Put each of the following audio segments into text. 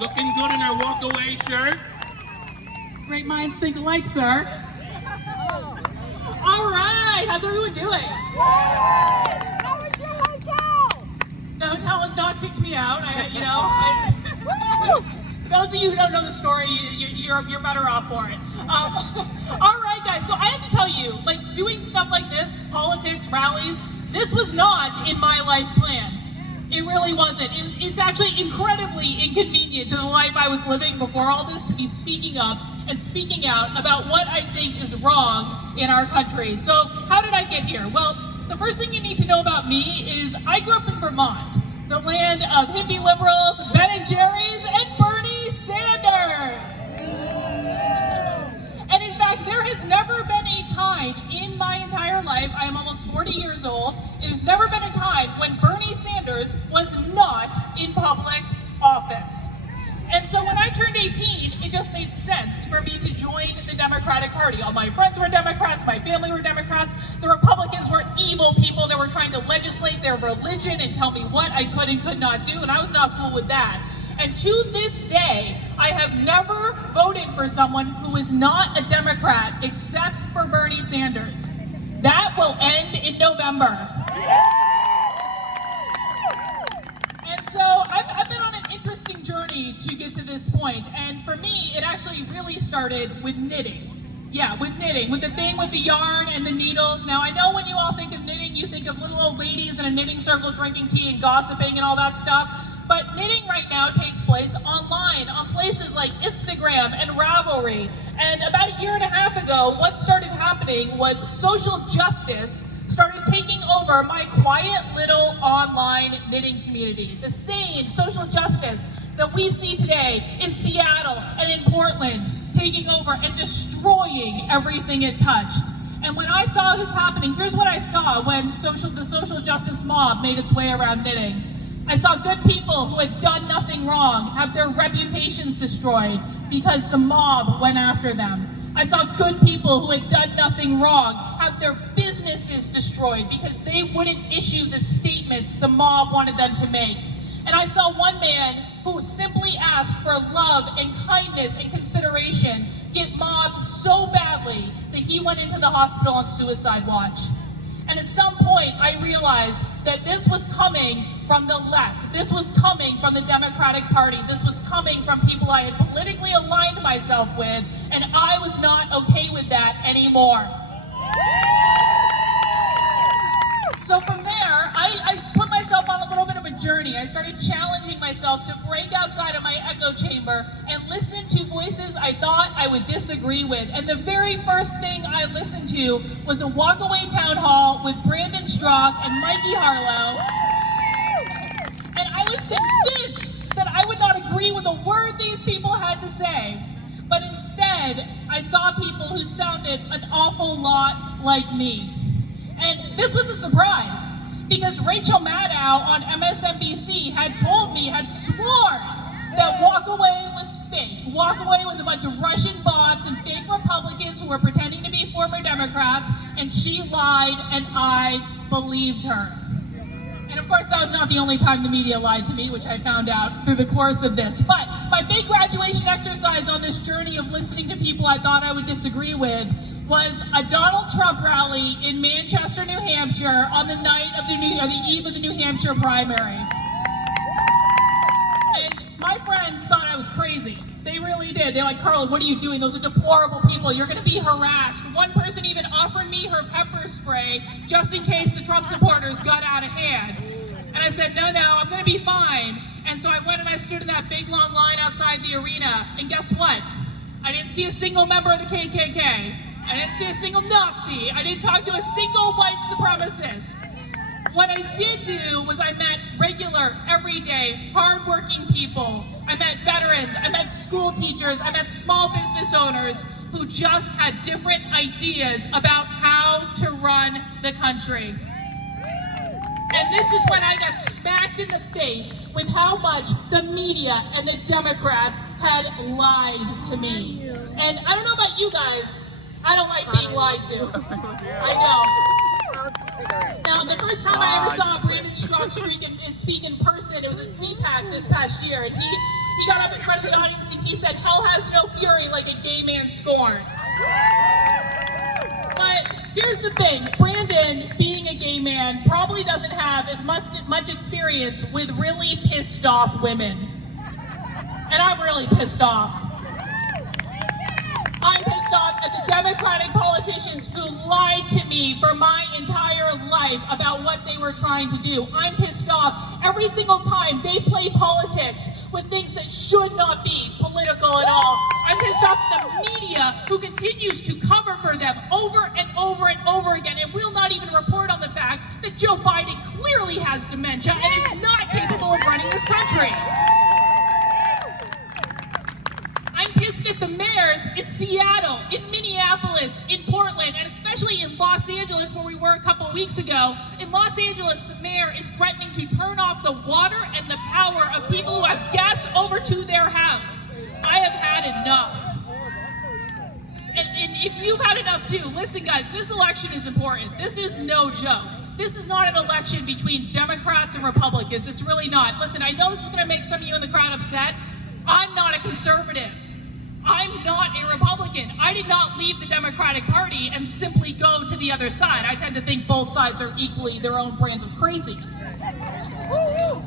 Looking good in her walk-away shirt. Great minds think alike, sir. All right, how's everyone doing? How was your hotel? The hotel has not kicked me out. Those of you who don't know the story, you're better off for it. All right, guys. So I have to tell you, like doing stuff like this, politics, rallies, this was not in my life plan. It really wasn't. It's actually incredibly inconvenient to the life I was living before all this to be speaking up and speaking out about what I think is wrong in our country. So how did I get here? Well, the first thing you need to know about me is I grew up in Vermont, the land of hippie liberals, Ben and Jerry's, and Bernie Sanders. And in fact, there has never been a time in my entire life, I am almost 40 years old, there's never been a time when Bernie Sanders was not in public office. And so when I turned 18, it just made sense for me to join the Democratic Party. All my friends were Democrats, my family were Democrats. The Republicans were evil people that were trying to legislate their religion and tell me what I could and could not do, and I was not cool with that. And to this day, I have never voted for someone who is not a Democrat except for Bernie Sanders. That will end in November. And so I've been on an interesting journey to get to this point, and for me, it actually really started with knitting. Yeah, with knitting, with the thing with the yarn and the needles. Now, I know when you all think of knitting, you think of little old ladies in a knitting circle drinking tea and gossiping and all that stuff, but knitting right now takes place online on places like Instagram and Ravelry. And about a year and a half ago, what started happening was social justice started taking over my quiet little online knitting community. The same social justice that we see today in Seattle and in Portland, taking over and destroying everything it touched. And when I saw this happening, here's what I saw when the social justice mob made its way around knitting. I saw good people who had done nothing wrong have their reputations destroyed because the mob went after them. I saw good people who had done nothing wrong have their businesses destroyed because they wouldn't issue the statements the mob wanted them to make. And I saw one man who simply asked for love and kindness and consideration get mobbed so badly that he went into the hospital on suicide watch. And at some point, I realized that this was coming from the left. This was coming from the Democratic Party. This was coming from people I had politically aligned myself with, and I was not okay with that anymore. So from there, I put myself on a little bit of a journey. I started challenging myself to break outside of my echo chamber and listen to voices I thought I would disagree with. And the very first thing I listened to was a walkaway town hall with Brandon Strauch and Mikey Harlow. And I was convinced that I would not agree with a word these people had to say. But instead, I saw people who sounded an awful lot like me. And this was a surprise, because Rachel Maddow on MSNBC had sworn that Walkaway was fake. Walkaway was a bunch of Russian bots and fake Republicans who were pretending to be former Democrats, and she lied, and I believed her. And of course, that was not the only time the media lied to me, which I found out through the course of this. But my big graduation exercise on this journey of listening to people I thought I would disagree with was a Donald Trump rally in Manchester, New Hampshire on the night of the eve of the New Hampshire primary. And my friends thought I was crazy. They really did. They're like, Karlyn, what are you doing? Those are deplorable people. You're gonna be harassed. One person even offered me her pepper spray just in case the Trump supporters got out of hand. And I said, no, I'm gonna be fine. And so I went and I stood in that big long line outside the arena, and guess what? I didn't see a single member of the KKK. I didn't see a single Nazi. I didn't talk to a single white supremacist. What I did do was I met regular, everyday, hardworking people. I met veterans, I met school teachers, I met small business owners who just had different ideas about how to run the country. And this is when I got smacked in the face with how much the media and the Democrats had lied to me. And I don't know about you guys, I don't like being lied to. I know. Now, the first time I ever saw Brandon Strauch speak in person, it was at CPAC this past year, and He got up in front of the audience and he said, "Hell has no fury like a gay man scorned." But here's the thing, Brandon, being a gay man, probably doesn't have as much experience with really pissed off women. And I'm really pissed off. I'm pissed off at the Democratic politicians who lied to me for my entire life about what they were trying to do. I'm pissed off every single time they play politics with things that should not be political at all. I'm pissed off at the media who continues to cover for them over and over and over again and will not even report on the fact that Joe Biden clearly has dementia and is not capable of running this country. I'm pissed at the mayors in Seattle, in Minneapolis, in Portland, and especially in Los Angeles, where we were a couple weeks ago. In Los Angeles, the mayor is threatening to turn off the water and the power of people who have gas over to their house. I have had enough. And if you've had enough too, listen guys, this election is important. This is no joke. This is not an election between Democrats and Republicans. It's really not. Listen, I know this is going to make some of you in the crowd upset. I'm not a conservative. I'm not a Republican. I did not leave the Democratic Party and simply go to the other side. I tend to think both sides are equally their own brands of crazy.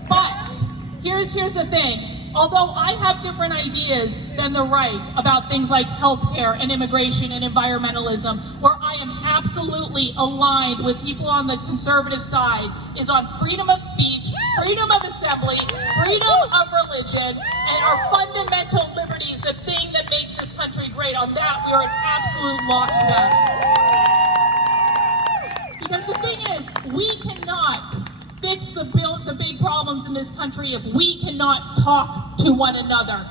But here's the thing. Although I have different ideas than the right about things like healthcare and immigration and environmentalism, where I am absolutely aligned with people on the conservative side is on freedom of speech, freedom of assembly, freedom of religion, and our fundamental liberties, the thing that makes this country great. On that, we are in absolute lockstep. Because the thing is, we cannot fix the big problems in this country if we cannot talk to one another.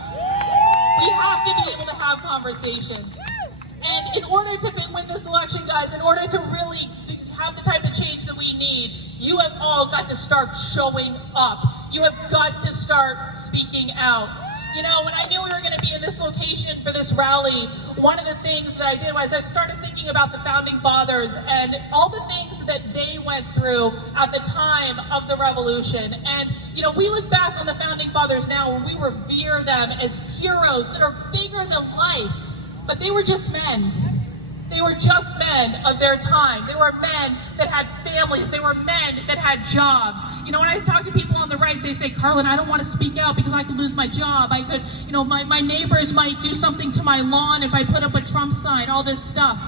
We have to be able to have conversations. And in order to win this election, guys, in order to really have the type of change that we need, you have all got to start showing up. You have got to start speaking out. You know, when I knew we were going to be in this location for this rally, one of the things that I did was I started thinking about the Founding Fathers and all the things that they went through at the time of the Revolution. And, you know, we look back on the Founding Fathers now and we revere them as heroes that are bigger than life, but they were just men. They were just men of their time. They were men that had families. They were men that had jobs. You know, when I talk to people on the right, they say, "Karlyn, I don't want to speak out because I could lose my job. I could, you know, my neighbors might do something to my lawn if I put up a Trump sign," all this stuff.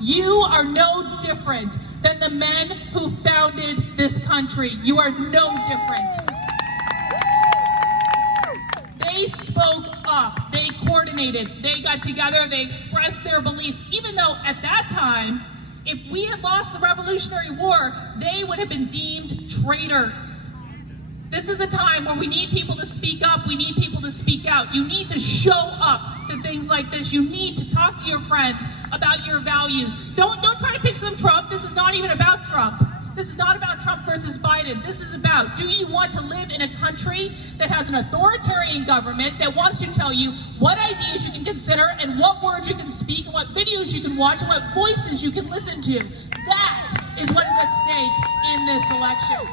You are no different than the men who founded this country. You are no different. They spoke up, they coordinated, they got together, they expressed their beliefs, even though at that time, if we had lost the Revolutionary War, they would have been deemed traitors. This is a time where we need people to speak up, we need people to speak out. You need to show up to things like this. You need to talk to your friends about your values. Don't try to pitch them Trump. This is not even about Trump. This is not about Trump versus Biden. This is about, do you want to live in a country that has an authoritarian government that wants to tell you what ideas you can consider and what words you can speak and what videos you can watch and what voices you can listen to? That is what is at stake in this election.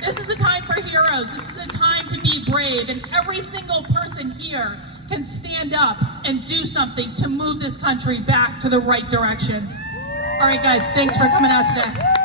This is a time for heroes. This is a time to be brave, and every single person here can stand up and do something to move this country back to the right direction. All right, guys, thanks for coming out today.